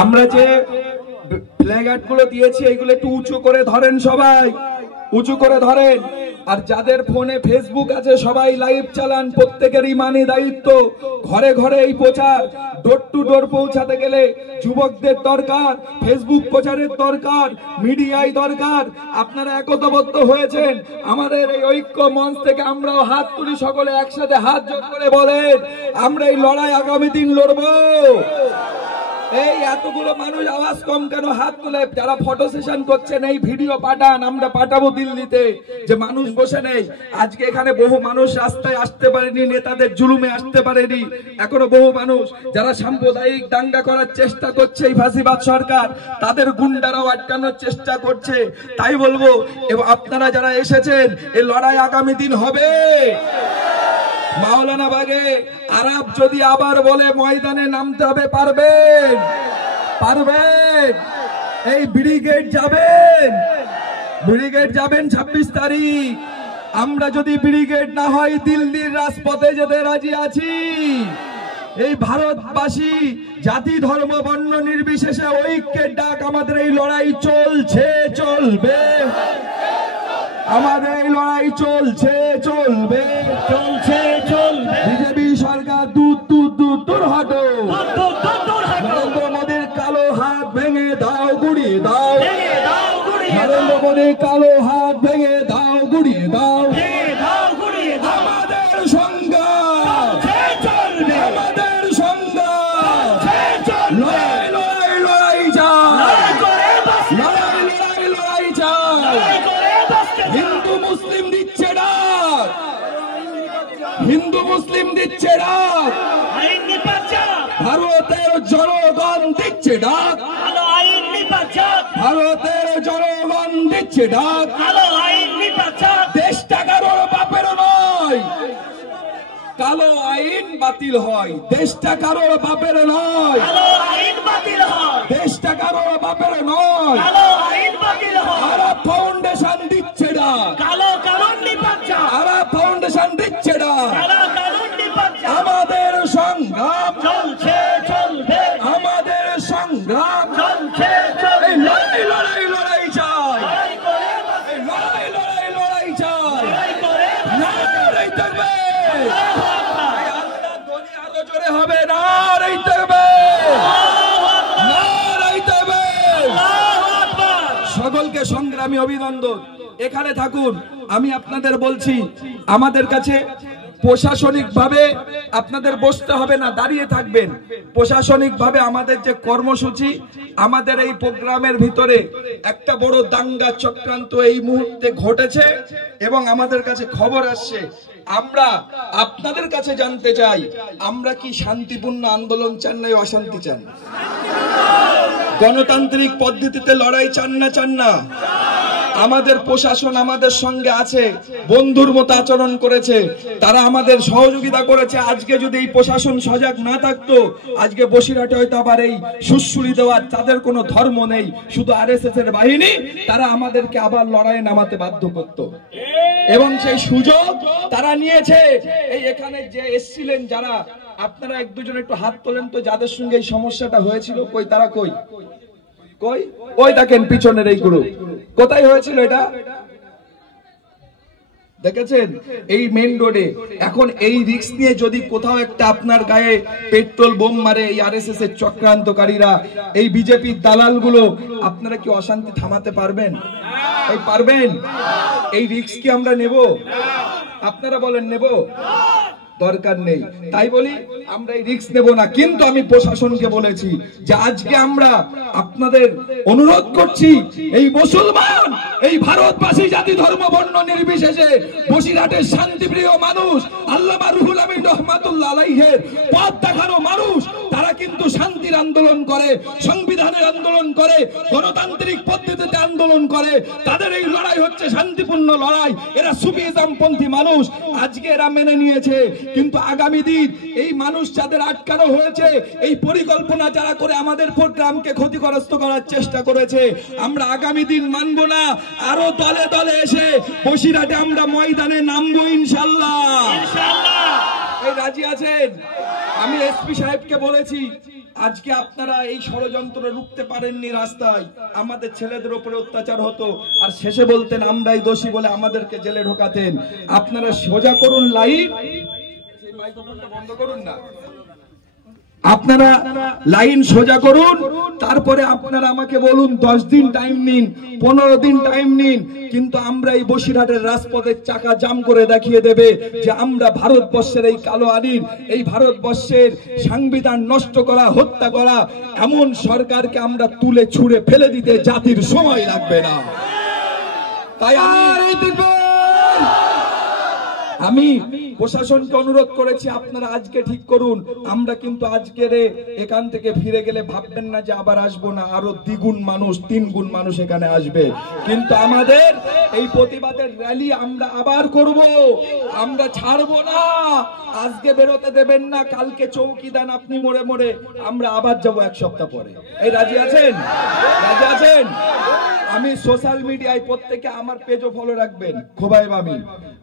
আমরা যে ফ্ল্যাগ গুলো দিয়েছি এইগুলো একটু উঁচু করে ধরেন, সবাই উঁচু করে ধরেন। আর যাদের ফোনে ফেসবুক আছে সবাই লাইভ চালান, প্রত্যেকের ইমানি দায়িত্ব। ঘরে ঘরে এই প্রচার ডোর টু ডোর পৌঁছাতে গেলে যুবকদের দরকার, ফেসবুক প্রচারের দরকার, মিডিয়ায় দরকার। আপনারা একতাবদ্ধ হয়েছেন, আমাদের এই ঐক্য মঞ্চ থেকে আমরাও হাত তুলি, সকলে একসাথে হাত জোড় করে বলেন আমরা এই লড়াই আগামী দিন লড়বো। এই এতগুলো মানুষ আওয়াজ কম কেন? হাত তুলে যারা ফটো সেশন করছেন এই ভিডিও পাঠান, আমরা পাঠাবো দিল্লিতে যে মানুষ বসে নেই। আজকে এখানে বহু মানুষ রাস্তায় আসতে পারেনি, নেতাদের জুলুমে আসতে পারেনি। এখনো বহু মানুষ যারা সাম্প্রদায়িক দাঙ্গা করার চেষ্টা করছে এই ফাঁসিবাদ সরকার, তাদের গুন্ডারাও আটকানোর চেষ্টা করছে। তাই বলবো এবং আপনারা যারা এসেছেন এই লড়াই আগামী দিন হবে। মাওলানা বাগে আরব যদি আবার বলে ময়দানে নামতে হবে, পারবেন? পারবেন? এই ব্রিগেড যাবেন, ব্রিগেড যাবেন 26 তারিখ। আমরা যদি ব্রিগেড না হয় দিল্লির রাজপথে যেতে রাজি আছি। এই ভারতবাসী জাতি ধর্ম বর্ণ নির্বিশেষে ঐক্যের ডাক, আমাদের এই লড়াই চলছে, চলবে। আমাদের এই লড়াই চলছে, চলবে, চলছে, চলবে। বিজেপি সরকার দূর দূর দূর দূর হটো। নরেন্দ্র মোদীর কালো হাত ভেঙে দাও, গুড়িয়ে দাও। নরেন্দ্র মোদীর কালো হাত ভেঙে দাও, গুড়িয়ে দাও। আমাদের সংগ্রাম, আমাদের সংগ্রাম, লড়াই লড়াই লড়াই চাই, লড়াই লড়াই লড়াই চাই। হিন্দু মুসলিম দিচ্ছে ডাক, হিন্দু মুসলিম দিচ্ছে ডাক, ভারতের জনগণ দিচ্ছে ডাক, ভারতের জনগণ দিচ্ছে ডাক। দেশটা কারোর বাপের নয়, কালো আইন বাতিল হয়। দেশটা কারোর বাপের নয়, দেশটা কারোর বাপের নয়। আরব ফাউন্ডেশন দিচ্ছে ডাক, আরব ফাউন্ডেশন দিচ্ছে ডাক। আমাদের সংগ্রাম চলছে, চলবে। আমাদের সংগ্রাম চলছে, চলবে। লড়াই লড়াই লড়াই চাই, লড়াই লড়াই লড়াই চাই। নারাই তাকবীর, আল্লাহ ধ্বনি আরো জোরে হবে। নারাই তাকবীর, নারাই তাকবীর। সকলকে সংগ্রামী অভিনন্দন। এখানে থাকুন। আমি আপনাদের বলছি, আমাদের কাছে প্রশাসনিক ভাবে আপনাদের বসতে হবে না, দাঁড়িয়ে থাকবেন। প্রশাসনিক ভাবে আমাদের যে কর্মসূচি, আমাদের এই প্রোগ্রামের ভিতরে একটা বড় দাঙ্গা চক্রান্ত এই মুহূর্তে ঘটেছে এবং আমাদের কাছে খবর আসছে। আমরা আপনাদের কাছে জানতে চাই, আমরা কি শান্তিপূর্ণ আন্দোলন চান না অশান্তি চান? গণতান্ত্রিক পদ্ধতিতে লড়াই চান না চান না? আমাদের প্রশাসন আমাদের সঙ্গে আছে, বন্ধুর মতো আচরণ করেছে, তারা আমাদের সহযোগিতা করেছে। আজকে যদি এই প্রশাসন সজাগ না থাকতো, আজকে বসিরহাটে হয়তো আবার এই সুশ্রুরি দেওয়ার, তাদের কোনো ধর্ম নেই, শুধু আরএসএস এর বাহিনী, তারা আমাদেরকে আবার লড়াইয়ে নামাতে বাধ্য করত। এবং সেই সুযোগ তারা নিয়েছে। এই এখানে যে এসেছিলেন যারা, আপনারা এক দুজন একটু হাত তোলেন তো, যাদের সঙ্গে এই সমস্যাটা হয়েছিল। কই তারা? কই কই? ওই দেখেন পিছনের এই গ্রুপ। কোথায় হয়েছিল এটা? দেখেছেন? এই মেইন রোডে। এখন এই রিস্ক নিয়ে যদি কোথাও একটা আপনার গায়ে পেট্রোল বোম মারে এই আরএসএস এর চক্রান্তকারীরা, এই বিজেপির দালালগুলো, আপনারা কি অশান্তি থামাতে পারবেন? এই পারবেন? এই রিস্ক কি আমরা নেব? আপনারা বলেন নেব? দরকার নেই। তাই বলি আমরা এই রিস্ক নেব না। কিন্তু আমি প্রশাসনকে বলেছি যে আজকে আমরা আপনাদের অনুরোধ করছি, এই মুসলমান, এই ভারতবাসী জাতি ধর্ম বর্ণ নির্বিশেষে বসিরহাটের শান্তিপ্রিয় মানুষ, আল্লামা রুহুল আমিন রহমাতুল্লাহ আলাইহির পথ দেখানো মানুষ, তারা কিন্তু শান্তির আন্দোলন করে, সংবিধানের আন্দোলন করে, গণতান্ত্রিক পদ্ধতিতে আন্দোলন করে। তাদের এই লড়াই হচ্ছে শান্তিপূর্ণ লড়াই। এরা সুফিজম পন্থী মানুষ, আজকে এরা মেনে নিয়েছে। কিন্তু আগামী দিন এই মানুষ যাদের আটকানো হয়েছে, এই পরিকল্পনা যারা করে আমাদের প্রোগ্রামকে ক্ষতিগ্রস্ত করার চেষ্টা করেছে, আমরা আগামী দিন মানব না। আরো দলে দলে এসে বসিরহাটে আমরা ময়দানে নামবো ইনশাআল্লাহ। ইনশাআল্লাহ। এই রাজি আছেন? আমি এসপি সাহেবকে বলেছি, আজকে আপনারা এই ষড়যন্ত্র রুখতে পারেননি, রাস্তায় আমাদের ছেলেদের উপরে অত্যাচার হতো আর শেষে বলতেন আমরাই দোষী বলে আমাদেরকে জেলে ঢোকাতেন। আপনারা সোজা করুন লাইন, বন্ধ করুন না, আপনারা লাইন সোজা করুন, তারপরে আপনারা আমাকে বলুন 10 দিন টাইম নিন, 15 দিন টাইম নিন, কিন্তু আমরা এই বসিরহাটের রাজপথের চাকা জাম করে দেখিয়ে দেবে যে আমরা ভারতবর্ষের এই কালো আইন, এই ভারতবর্ষের সংবিধান নষ্ট করা, হত্যা করা এমন সরকারকে আমরা তুলে ছুঁড়ে ফেলে দিতে জাতির সময় লাগবে না। তাই আমি প্রশাসনকে অনুরোধ করেছি আপনারা আজকে ঠিক করুন। আমরা কিন্তু আজকের এখান থেকে ফিরে গেলে ভাববেন না যে আবার আসবো না, আরো দ্বিগুণ মানুষ, 3 গুণ মানুষ এখানে আসবে। কিন্তু আমাদের এই প্রতিবাদের র্যালি আমরা আবার করব, আমরা ছাড়বো না। আজকে বেরোতে দেবেন না, কালকে চৌকি দেন আপনি মোড়ে মোড়ে, আমরা আবার যাবো 1 সপ্তাহ পরে। এই রাজি আছেন? রাজি আছেন? আমি সোশ্যাল মিডিয়ায় প্রত্যেকে আমার পেজও ফলো রাখবেন, খোবাইব আমিন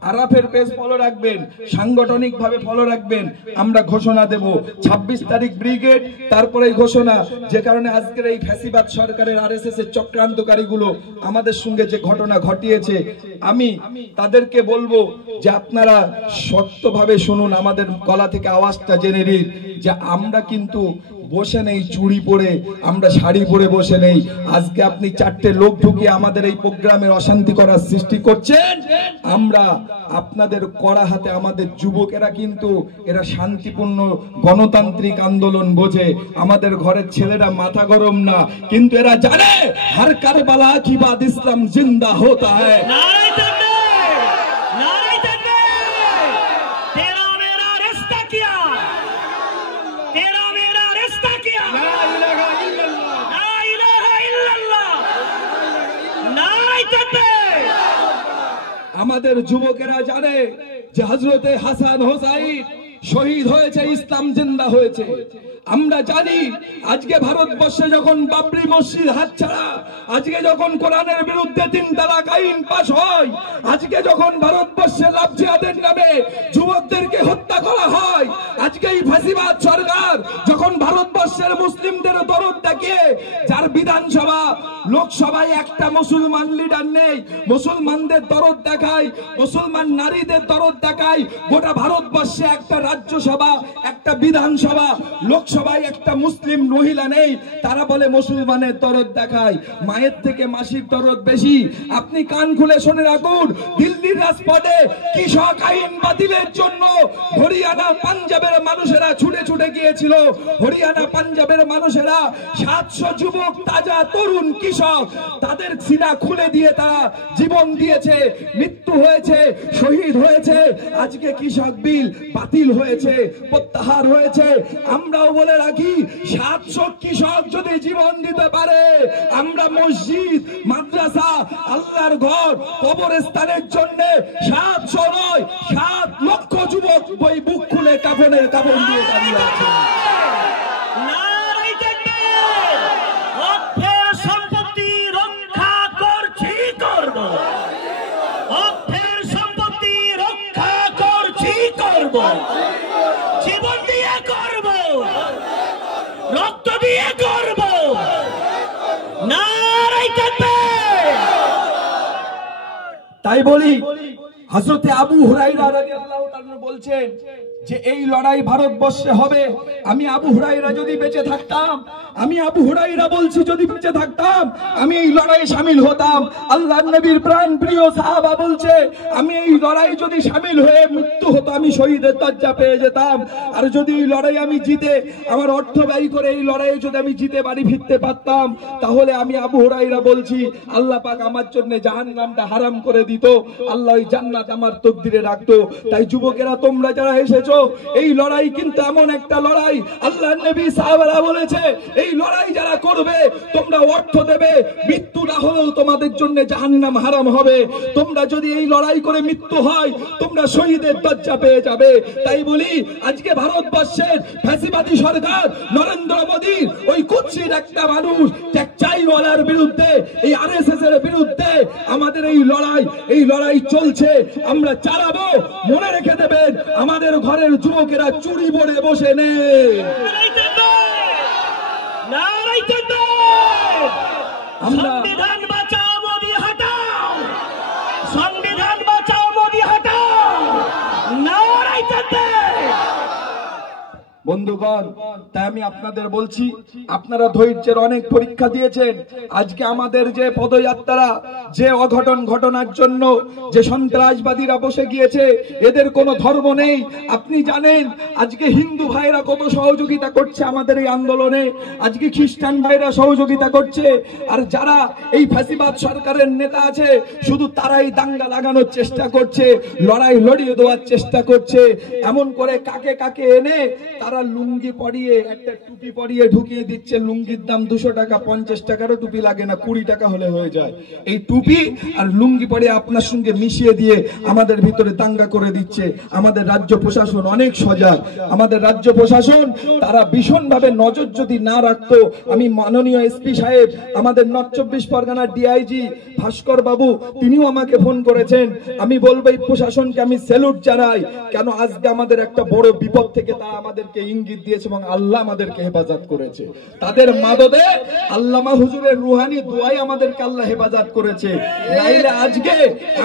আরাফের পেজ ফলো রাখবেন, সাংগঠনিক ভাবে ফলো রাখবেন। আমরা ঘোষণা দেব 26 তারিখ ব্রিগেড, তারপরে ঘোষণা। যে কারণে আজকের এই ফ্যাসিবাদ সরকারের আরএসএস এর চক্রান্তকারীগুলো আমাদের সঙ্গে যে ঘটনা ঘটিয়েছে, আমি তাদেরকে বলবো যে আপনারা শক্তভাবে শুনুন, আমাদের গলা থেকে আওয়াজটা জেনে নিন যে আমরা কিন্তু বসে নেই চুড়ি পরে, আমরা শাড়ি পরে বসে নেই। আজকে আপনি 4টে লোক ঢুকিয়ে আমাদের এই প্রোগ্রামের অশান্তি করার সৃষ্টি করছেন। আমরা আপনাদের কড়া হাতে, আমাদের যুবকেরা কিন্তু এরা শান্তিপূর্ণ গণতান্ত্রিক আন্দোলন বোঝে। আমাদের ঘরের ছেলেরা মাথা গরম না, কিন্তু এরা জানে হর কারবালা কি বাদ ইসলাম জিন্দা হতা হ্যায়। আমাদের যুবকেরা জানে যে হযরতে হাসান হোসাইন শহীদ হয়েছে, ইসলাম জিন্দা হয়েছে। আমরা জানি আজকে ভারতবর্ষে যখন বাবরি মসজিদ হাতছাড়া, আজকে যখন কোরআনের বিরুদ্ধে 3 তালাক আইন পাশ হয়, আজকে যখন ভারতবর্ষে লাভ জিহাদের নামে যুবকদেরকে হত্যা করা হয়, আজকে এই ফাঁসিবাদ সরকার যখন ভারতবর্ষের মুসলিমদের দরদ দেখিয়ে, যার বিধানসভা লোকসভায় একটা মুসলমান লিডার নেই, মুসলমানদের দরদ দেখায়, মুসলমান নারীদের দরদ দেখায়, গোটা ভারতবর্ষে একটা রাজ্যসভা, একটা বিধানসভা, লোকসভায় একটা মুসলিম মহিলা নেই, তারা বলে মুসলমানের দরদ দেখায়। মায়ের থেকে মাসির দরদ বেশি। আপনি কান খুলে শুনে রাখুন, দিল্লির রাজপথে কৃষক আইন বাতিলের জন্য হরিয়ানা পাঞ্জাবের মানুষেরা ছুটে ছুটে গিয়েছিল। হরিয়ানা পাঞ্জাবের মানুষেরা 700 যুবক, তাজা তরুণ কৃষক, তাদের সিনা খুলে দিয়ে তারা জীবন দিয়েছে, মৃত্যু হয়েছে, শহীদ হয়েছে। আজকে কৃষক বিল বাতিল হয়েছে, প্রত্যাহার হয়েছে। আমরাও বলে রাখি, 700 কৃষক যদি জীবন দিতে পারে, আমরা মসজিদ, মাদ্রাসা, আল্লাহর ঘর, কবরস্থানের জন্য 700 নয় 7 লক্ষ যুবক বই বুক খুলে কাফনের কাফন দিয়ে দাঁড়িয়ে আছে। জীবন দিয়ে করব, রক্ত দিয়ে করব। নারায়ে তাকবীর। তাই বলি, হযরতে আবু হুরায়রা রাদিয়াল্লাহু তাআলা বলছেন যে এই লড়াই ভারতবর্ষে হবে। আমি আবু হুরায়রা যদি বেঁচে থাকতাম, আমি আবু হুরায়রা বলছি যদি বেঁচে থাকতাম, আমি এই লড়াইয়ে শামিল হতাম। আল্লাহর নবীর প্রাণ প্রিয় সাহাবা বলছে, আমি এই লড়াই যদি শামিল হয়ে মৃত্যু হতো, আমি শহীদের দরজা পেয়ে যেতাম। আর যদি এই লড়াই আমি জিতে, আমার অর্থ ব্যয় করে এই লড়াইয়ে যদি আমি জিতে বাড়ি ফিরতে পারতাম, তাহলে আমি আবু হুরায়রা বলছি আল্লাহ পাক আমার জন্য জাহান্নামটা হারাম করে দিত, আল্লাহ ওই জান্নাত আমার তকদিরে রাখতো। তাই যুবকেরা, তোমরা যারা এসেছো, এই লড়াই কিন্তু এমন একটা লড়াই, আল্লাহর নবী সাহাবারা বলেছে এই লড়াই যারা করবে, তোমরা অর্থ দেবে, মৃত্যু না হলেও তোমাদের জন্য জাহান্নাম হারাম হবে। তোমরা যদি এই লড়াই করে মৃত্যু হয়, তোমরা শহীদের দরজা পেয়ে যাবে। তাই বলি, আজকে ভারতবর্ষের ফ্যাসিবাদী সরকার নরেন্দ্র মোদী ওই কুৎসিত একটা মানুষ চাইওয়ালার বিরুদ্ধে, এই আরএসএস এর বিরুদ্ধে আমাদের এই লড়াই চলছে, আমরা চালাবো। মনে রেখে দেবেন, আমাদের ঘরের যুবকেরা চুরি পরে বসে নেই। নারাই তাকবীর। আমরা সংবিধান বাঁচাও, মোদি হটাও। সংবিধান বাঁচাও, মোদি হটাও। নারাই তাকবীর। বন্ধুগণ, তাই আমি আপনাদের বলছি, আপনারা ধৈর্যের অনেক পরীক্ষা দিয়েছেন। আজকে আমাদের যে পদযাত্রা, যে অঘটন ঘটনার জন্য যে সন্ত্রাসবাদীরা বসে গিয়েছে, এদের কোনো ধর্ম নেই। আপনি জানেন আজকে হিন্দু ভাইরা কত সহযোগিতা করছে আমাদের এই আন্দোলনে, আজকে খ্রিস্টান ভাইরা সহযোগিতা করছে। আর যারা এই ফ্যাসিবাদ সরকারের নেতা আছে, শুধু তারাই দাঙ্গা লাগানোর চেষ্টা করছে, লড়াই লড়িয়ে দেওয়ার চেষ্টা করছে। এমন করে কাকে কাকে এনে তারা লুঙ্গি পরিয়ে, একটা টুপি পরিয়ে ঢুকিয়ে দিচ্ছে। লুঙ্গির দাম 200 টাকা, 50 টাকারও টুপি লাগে না, 20 টাকা হলে হয়ে যায়। এই টুপি আর লুঙ্গি পরে আপনার সঙ্গে মিশিয়ে দিয়ে আমাদের ভিতরে দাঙ্গা করে দিচ্ছে। আমাদের রাজ্য প্রশাসন অনেক সজাগ। আমাদের রাজ্য প্রশাসন তারা ভীষণভাবে নজর যদি না রাখতো, আমি মাননীয় এসপি সাহেব, আমাদের নর্থ 24 পরগনার ডিআইজি ভাস্কর বাবু, তিনিও আমাকে ফোন করেছেন। আমি বলবো এই প্রশাসনকে আমি স্যালুট জানাই। কেন আজকে আমাদের একটা বড় বিপদ থেকে তারা আমাদেরকে ইঙ্গিত দিয়েছে এবং আল্লাহ আমাদেরকে হেফাজত করেছে। তাদের মাদদে আল্লামা হুজুরের রুহানি দোয়াই আমাদেরকে আল্লাহ হেফাজত করেছে। নাইলে আজকে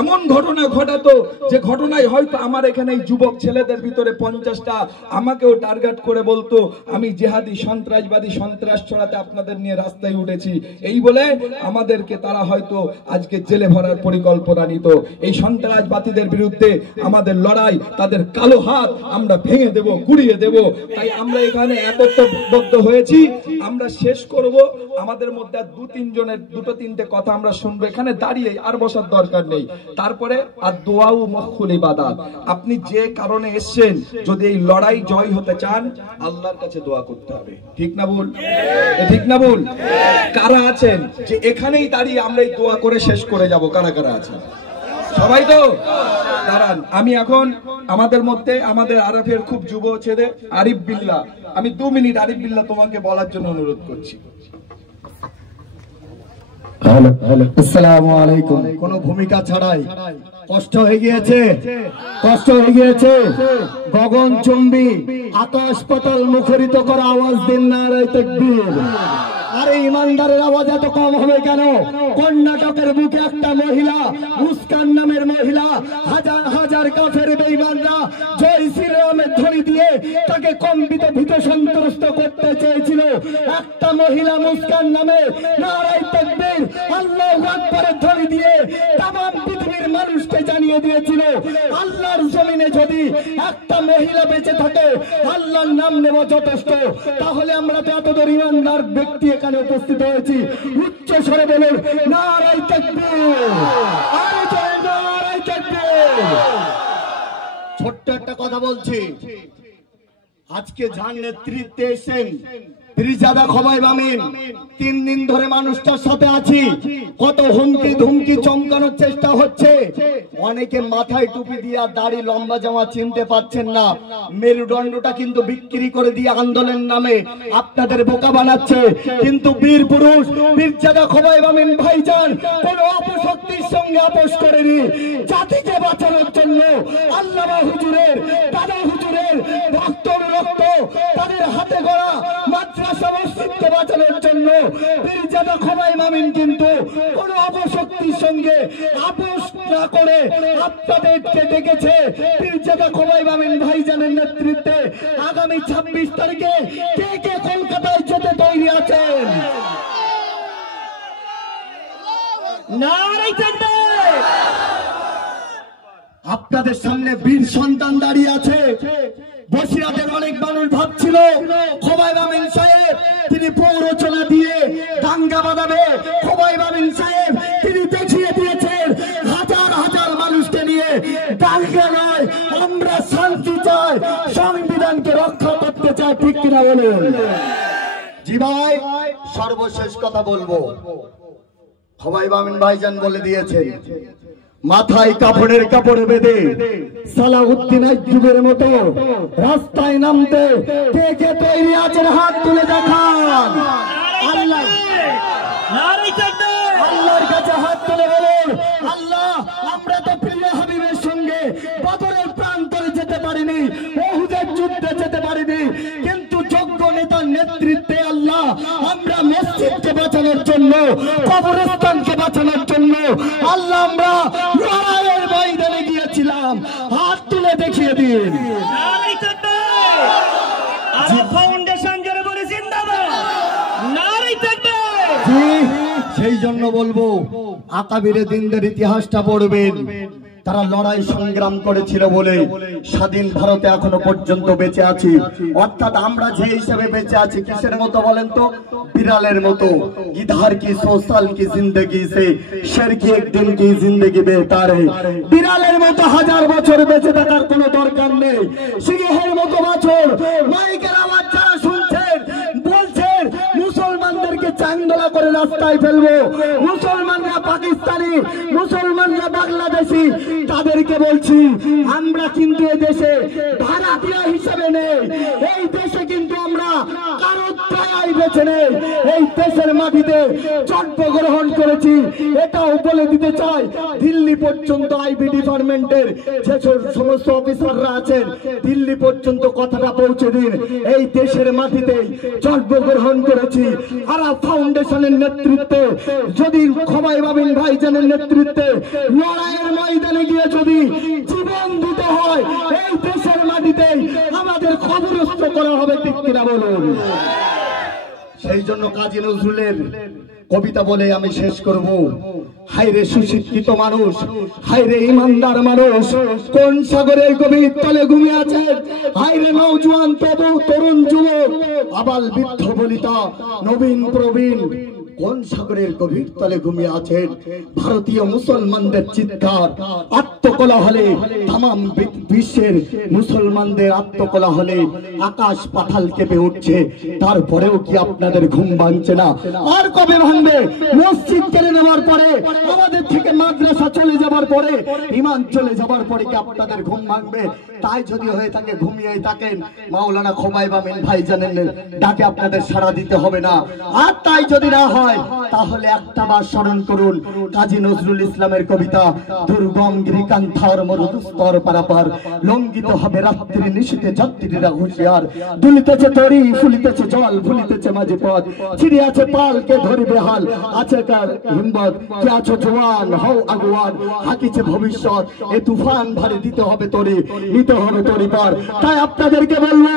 এমন ঘটনা ঘটাতো যে ঘটনায় হয়তো আমার এখানে যুবক ছেলেদের ভিতরে 50টা আমাকেও টার্গেট করে বলতো আমি জিহাদি, সন্ত্রাসবাদী, সন্ত্রাস ছড়াতে আপনাদের নিয়ে রাস্তায় উঠেছি, এই বলে আমাদেরকে তারা হয়তো আজকে জেলে ভরার পরিকল্পনা নিত। এই সন্ত্রাসবাদীদের বিরুদ্ধে আমাদের লড়াই, তাদের কালো হাত আমরা ভেঙে দেব, গুড়িয়ে দেব। তাই আমরা এখানে একত্রবদ্ধ হয়েছি। আমরা শেষ করব, আমাদের মধ্যে দু-তিন জনের দুটো তিনটে কথা আমরা শুনবো, এখানে দাঁড়িয়ে আর বসার দরকার নেই। তারপরে আর দোয়া ও মুখুল ইবাদত। আপনি যে কারণে এসেছেন, যদি এই লড়াই জয় হতে চান, আল্লাহর কাছে দোয়া করতে হবে। ঠিক না ভুল? ঠিক না ভুল? কারা আছেন যে এখানেই দাঁড়িয়ে আমরা এই দোয়া করে শেষ করে যাব? কারা কারা আছেন? সবাই তো দাঁড়ান। আমি এখন আমাদের মধ্যে আমাদের আরফের খুব যুব ছেলে আরিফ বিল্লাহ, আমি 2 মিনিট আরিফ বিল্লাহ তোমাকে বলার জন্য অনুরোধ করছি। আসসালামু আলাইকুম। কোনো ভূমিকা ছাড়াই কষ্ট হয়ে গিয়েছে, কষ্ট হয়ে গিয়েছে। গগনচুম্বী, আকাশ পাতাল মুখরিত করা আওয়াজ দিন নারায়ে তাকবীর। আরে ইমানদারের আওয়াজ এত কম হবে কেন? কর্ণাটকের বুকে একটা মহিলা, মুস্কান নামের মহিলা, হাজার হাজার কাফের বেঈমানরা জয় শ্রীরামের ধ্বনি দিয়ে তাকে কম্পিত ভীত সন্ত্রস্ত করতে চেয়েছিল। একটা মহিলা মুস্কান নামে নারায়ে তাকবীর, আল্লাহু আকবারের ধ্বনি দিয়ে তামাম পৃথিবীর মানুষকে জানিয়ে দিয়েছিল, আল্লাহর জমিনে যদি একটা মহিলা বেঁচে থাকে, আল্লাহর নাম নেব যথেষ্ট। তাহলে আমরা তো এতদূর ইমানদার ব্যক্তি এখানে উপস্থিত হয়েছি, উচ্চ স্বরে বলুন নারায়ে তাকবীর, আরো জোরে নারায়ে তাকবীর। ছোট্ট একটা কথা বলছি, আজকে যার নেতৃত্বে এসেছেন পীরজাদা খোবাইব আমিন, 3 দিন ধরে মানুষটার সাথে আছি। কত হুমকি ধুমকি চমকানোর চেষ্টা হচ্ছে। অনেকে মাথায় টুপি দিয়ে দাড়ি লম্বা জামা চিনতে পাচ্ছেন না। মেরুদণ্ডটা কিন্তু বিক্রি করে দিয়ে আন্দোলনের নামে আপনাদের বোকা বানাচ্ছে। কিন্তু বীর পুরুষ পীরজাদা খোবাইব আমিন ভাইজান কোনো অপশক্তির সঙ্গে আপোষ করেনি। জাতিকে বাঁচানোর জন্য আল্লামা হুজুরের, দাদা হুজুরের রক্তর রক্ত, তাদের হাতে গড়া মাদ্রাসা মসজিদকে বাঁচানোর জন্য পীরজাদা খোবাইব আমিন কিন্তু কোনো অপশক্তির সঙ্গে আপোষ না করে আপনাদেরকে ডেকেছে। পীরজাদা খোবাইব আমিন ভাইজানের নেতৃত্বে আগামী 26 তারিখে কে কে কলকাতায় যেতে তৈরি আছেন? নারায়ে তাকবীর। আপনাদের সামনে বীর সন্তান দাঁড়িয়ে আছে। বসিরাটের অনেক মানুষ ভাবছিল খোবাইব আমিন সাহেব তিনি প্ররোচনা দিয়ে দাঙ্গা বাঁধাবে। খোবাইব আমিন সাহেব তিনি দেখিয়ে দিয়েছেন হাজার হাজার মানুষকে নিয়ে দাঙ্গা নয়, আমরা শান্তি চাই, সংবিধানকে রক্ষা করতে চাই। ঠিক কিনা বলুন? জি ভাই, সর্বশেষ কথা বলবো। খোবাইব আমিন ভাইজান বলে দিয়েছেন মাথায় কাপড়ের কাপড় বেঁধে সালাউদ্দিন আইয়ুবের মতো রাস্তায় নামতে কে কে তৈরি আছেন? হাত তুলে দেখান। আল্লাহ, নারায়ে তাকবীর। আল্লাহর কাছে হাত তুলে বলুন আল্লাহ, আমরা তো প্রিয় হাবিবের সঙ্গে বদরের প্রান্তরে যেতে পারিনি, উহুদের যুদ্ধে যেতে পারিনি, কিন্তু যোগ্য নেতার নেতৃত্বে আল্লাহ আমরা মসজিদকে বাঁচানোর জন্য, কবরস্থানকে বাঁচানোর জন্য আল্লাহ আমরা লড়াইয়ের ময়দানে গিয়েছিলাম। হাত তুলে দেখিয়ে দিন। নারায়ে তাকবীর। আরাফ ফাউন্ডেশন যারা বলে জিন্দাবাদ। নারায়ে তাকবীর। সেই জন্য বলবো আকাবিরে দিনদের ইতিহাসটা পড়বেন। তারা লড়াই সংগ্রাম করেছিল বলে স্বাধীন ভারতে এখনো পর্যন্ত বেঁচে আছি। অর্থাৎ আমরা যে হিসেবে বেঁচে আছি কিসের মতো বলেন তো? বিড়ালের মতো। ইধার কি সোশ্যাল কি জিন্দগি সে শের কি একদিন কি জিন্দগি বেহতার है। বিড়ালের মতো হাজার বছর বেঁচে থাকার কোনো দরকার নেই। সিংহের মতো বছর মাইকের আওয়াজ যারা শুনছেন বলছেন মুসলমানদেরকে চাঙ্গলা করে রাস্তায় ফেলবো, মুসলমানরা পাকিস্তানি, মুসলমানরা বাংলাদেশি, তাদেরকে বলছি আমরা কিন্তু এই দেশে ভাড়াটিয়া হিসেবে নেই। এই দেশে কিন্তু আমরা কারোর দয়ায় বেছে নেই। এই দেশের মাটিতে জন্মগ্রহণ করেছি। এটাও বলে দিতে চাই, দিল্লি পর্যন্ত আইবি ডিপার্টমেন্টের যে সমস্ত অফিসাররা আছেন দিল্লি পর্যন্ত কথাটা পৌঁছে দিন। এই দেশের মাটিতে জন্মগ্রহণ করেছি। আরাফ ফাউন্ডেশনের নেতৃত্বে, যদি খোবাই বাবিন ভাইজানের নেতৃত্বে লড়াইয়ের ময়দানে গিয়ে যদি জীবন দিতে হয় এই দেশের মাটিতে আমাদের কবরস্থ করা হবে, ঠিক কিনা বলুন? সেই জন্য কাজী নজরুলের কবিতা বলে আমি শেষ করব। হায়রে সুশিক্ষিত মানুষ, হায়রে ইমানদার মানুষ, কোন সাগরের গভীর তলে ঘুমিয়ে আছেন। হায়রে নওজোয়ান তরুণ যুবক, আবাল বৃদ্ধ বনিতা, নবীন প্রবীণ, কোন সাগরের গভীর তলে ঘুমিয়ে আছেন। ভারতীয় মুসলমানদের চিৎকার আত্মকলহলে, তামাম বিশ্বের মুসলমানদের আত্মকলহলে আকাশ পাতাল কেঁপে উঠছে। তারপরেও কি আপনাদের ঘুম ভাঙছে না? আর কবে ভাঙবে? মসজিদ কেড়ে নেওয়ার পরে, আমাদের থেকে মাদ্রাসা চলে যাবার পরে, ইমান চলে যাবার পরে কি আপনাদের ঘুম ভাঙবে? তাই যদি হয়ে থাকে, ঘুমিয়ে থাকেন, মাওলানা খোবাই বাবিন ভাই জানেন ডাকে আপনাদের সাড়া দিতে হবে না। আর তাই যদি না হয় তাহলে একটা বার স্মরণ করুন কাজী নজরুল ইসলামের কবিতা, দুর্গম গিরিকান্থার মরুদুস্তর পারাপার, লঙ্ঘিত হবে রাত্রি নিশীতে যাত্রীরা হুঁশিয়ার, দুলিতেছে তরি ফুলিতেছে জল, ভুলিতেছে মাঝে পথ, ছিড়ে আছে পালকে ধরিবে হাল, আছে কার হিম্মত, কে আছো জওয়ান হও আগুয়ান, হাকিছে ভবিষ্যৎ, এ তুফান ভারে দিতে হবে তরি, নিতে হবে তরি পার। তাই আপনাদেরকে বলবো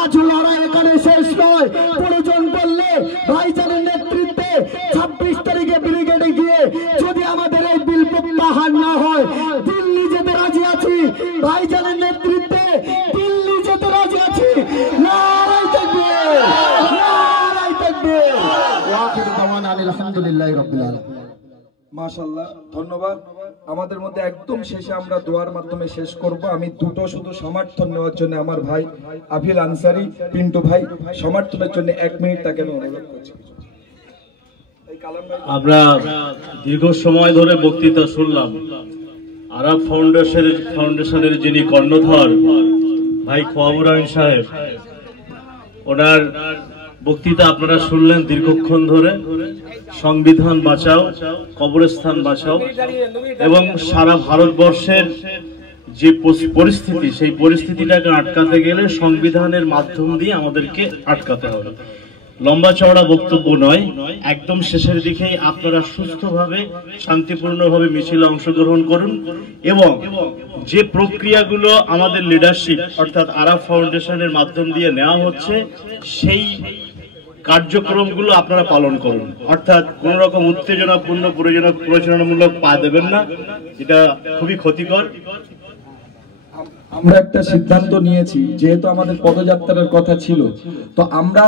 আজ লড়াই এখানে শেষ নয়। প্রয়োজন বললে ভাইজানের নেতৃত্বে 26 তারিখে ব্রিগেডে গিয়ে যদি আমাদের এই বিল প্রত্যাহার না হয়, দিল্লি যেতে রাজি আছি। ভাইজানের নেতৃত্বে দিল্লি যেতে রাজি আছি। নারায়ে তাকবীর, নারায়ে তাকবীর। ওয়া আখিরু দাওয়ানা আলহামদুলিল্লাহি রাব্বিল আলামিন। মাশাআল্লাহ, ধন্যবাদ। আমাদের মধ্যে একদম শেষে আমরা দোয়ার মাধ্যমে শেষ করব। আমি দুটো শুধু সমর্থন নেওয়ার জন্য আমার ভাই আফিল আনসারি পিন্টু ভাই সমর্থনের জন্য 1 মিনিট তাকে অনুরোধ করছি। আমরা দীর্ঘ সময় ধরে বক্তৃতা শুনলাম। আরাফ ফাউন্ডেশনের যিনি কর্ণধার ভাই খোয়াবুর রহমান সাহেব, ওনার বক্তৃতা আপনারা শুনলেন দীর্ঘক্ষণ ধরে। সংবিধান বাঁচাও, কবরস্থান বাঁচাও, এবং সারা ভারতবর্ষের যে পরিস্থিতি, সেই পরিস্থিতিটাকে আটকাতে গেলে সংবিধানের মাধ্যম দিয়ে আমাদেরকে আটকাতে হবে। লম্বা চওড়া বক্তব্য নয়, একদম শেষের দিকেই আপনারা সুস্থভাবে শান্তিপূর্ণভাবে মিছিলে অংশগ্রহণ করুন এবং যে প্রক্রিয়াগুলো আমাদের লিডারশিপ অর্থাৎ আরাফ ফাউন্ডেশনের মাধ্যম দিয়ে নেওয়া হচ্ছে সেই কার্যক্রমগুলো আপনারা পালন করুন। অর্থাৎ কোন রকম উত্তেজনাপূর্ণ প্ররোচনামূলক পা দেবেন না, এটা খুবই ক্ষতিকর। আমরা একটা সিদ্ধান্ত নিয়েছি, যেহেতু আমাদের পদযাত্রার কথা ছিল, তো আমরা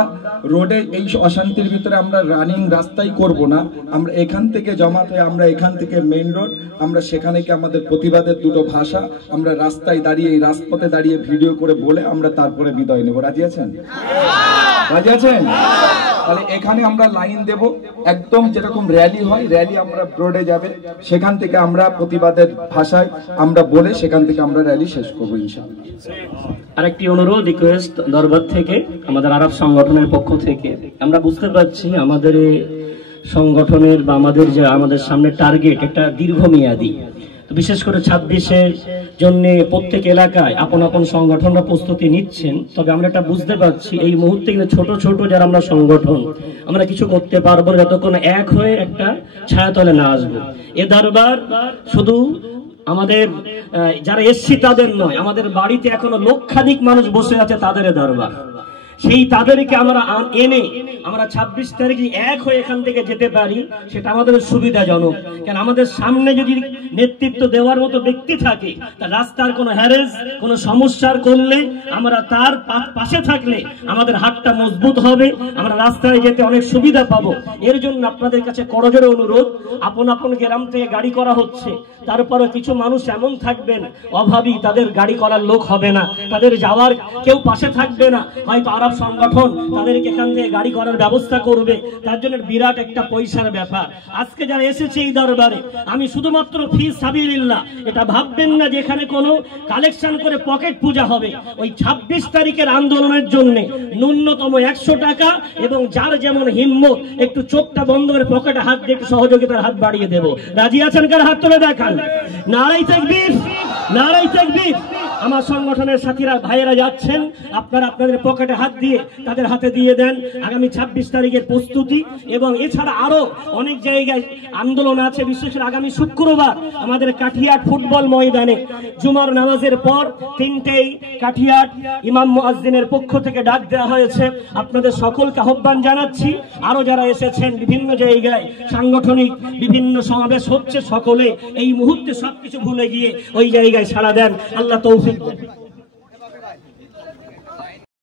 রোডে এই অশান্তির ভিতরে আমরা রানিং রাস্তায় করব না। আমরা এখান থেকে জমাত হয়ে আমরা এখান থেকে মেইন রোড, আমরা সেখানে কি আমাদের প্রতিবাদের দুটো ভাষা আমরা রাস্তায় দাঁড়িয়ে, এই রাজপথে দাঁড়িয়ে ভিডিও করে বলে আমরা তারপরে বিদায় নেব। রাজি আছেন? রাজি আছেন? তাহলে এখানে আমরা লাইন দেব, একদম যেরকম র্যালি হয়, র্যালি আমরা রোডে যাবে, সেখান থেকে আমরা প্রতিবাদের ভাষায় আমরা বলে সেখান থেকে আমরা র্যালি শেষ করবো ইনশাআল্লাহ। আরেকটি অনুরোধ, রিকোয়েস্ট দরবার থেকে, আমাদের আরাফ সংগঠনের পক্ষ থেকে। আমরা বুঝতে পারছি আমাদের সংগঠনের বা আমাদের সামনে টার্গেট একটা দীর্ঘমেয়াদী। তো বিশেষ করে 26-এর জন্য প্রত্যেক এলাকায় আপন আপন সংগঠনরা প্রস্তুতি নিচ্ছেন। তবে আমরা এটা বুঝতে পারছি এই মুহূর্তে কিন্তু ছোট ছোট যারা আমরা সংগঠন আমরা কিছু করতে পারবো না যতক্ষণ এক হয়ে একটা ছায়াতলে না আসবো। এ দরবার শুধু আমাদের যারা এসছি তাদের নয়, আমাদের বাড়িতে এখনো লক্ষাধিক মানুষ বসে আছে, তাদের দরবার। সেই তাদেরকে আমরা এনে আমরা 26 তারিখে এক হয়ে এখান থেকে যেতে পারি, সেটা আমাদের সুবিধাজনক। কারণ আমাদের সামনে যদি নেতৃত্ব দেওয়ার মতো ব্যক্তি থাকে, তার রাস্তার কোনো হ্যারেস কোনো সমস্যার করলে আমরা তার পাশে থাকলে আমাদের হাতটা মজবুত হবে, আমরা রাস্তায় যেতে অনেক সুবিধা পাবো। এর জন্য আপনাদের কাছে করজোড়ে অনুরোধ, আপন আপন গ্রাম থেকে গাড়ি করা হচ্ছে, তারপরে কিছু মানুষ এমন থাকবেন অভাবী, তাদের গাড়ি করার লোক হবে না, তাদের যাওয়ার কেউ পাশে থাকবে না, হয়তো আরব সংগঠন তাদেরকে এখান থেকে গাড়ি করার ব্যবস্থা করবে, তার জন্য বিরাট একটা পয়সার ব্যাপার। আজকে যারা এসেছে এই দরবারে, আমি শুধুমাত্র ফি সাবিলিল্লাহ এটা ভাববেন না যে এখানে কোনো কালেকশন করে পকেট পূজা হবে। ওই 26 তারিখের আন্দোলনের জন্য ন্যূনতম 100 টাকা, এবং যার যেমন হিম্মত একটু চোখটা বন্ধ করে পকেটে হাত দিয়ে একটু সহযোগিতার হাত বাড়িয়ে দেব। রাজি আছেন? কার হাত তুলে দেখান। নারাই তাকবীর, নারাই তাকবীর। আমার সংগঠনের সাথীরা ভাইয়েরা যাচ্ছেন, আপনারা আপনাদের পকেটে হাত দিয়ে তাদের হাতে দিয়ে দেন। আগামী 26 তারিখের প্রস্তুতি, এবং এছাড়া আরো অনেক জায়গায় আন্দোলন আছে। বিশেষ করে আগামী শুক্রবার আমাদের কাঠিয়াট ফুটবল ময়দানে জুমার নামাজের পর 3টেই কাঠিয়াট ইমাম মুয়াজ্জিনের পক্ষ থেকে ডাক দেওয়া হয়েছে। আপনাদের সকলকে আহ্বান জানাচ্ছি। আরো যারা এসেছেন বিভিন্ন জায়গায় সাংগঠনিক বিভিন্ন সমাবেশ হচ্ছে, সকলে এই মুহূর্তে সবকিছু ভুলে গিয়ে ওই জায়গায় সাড়া দেন। আল্লাহ তৌফিক দেন।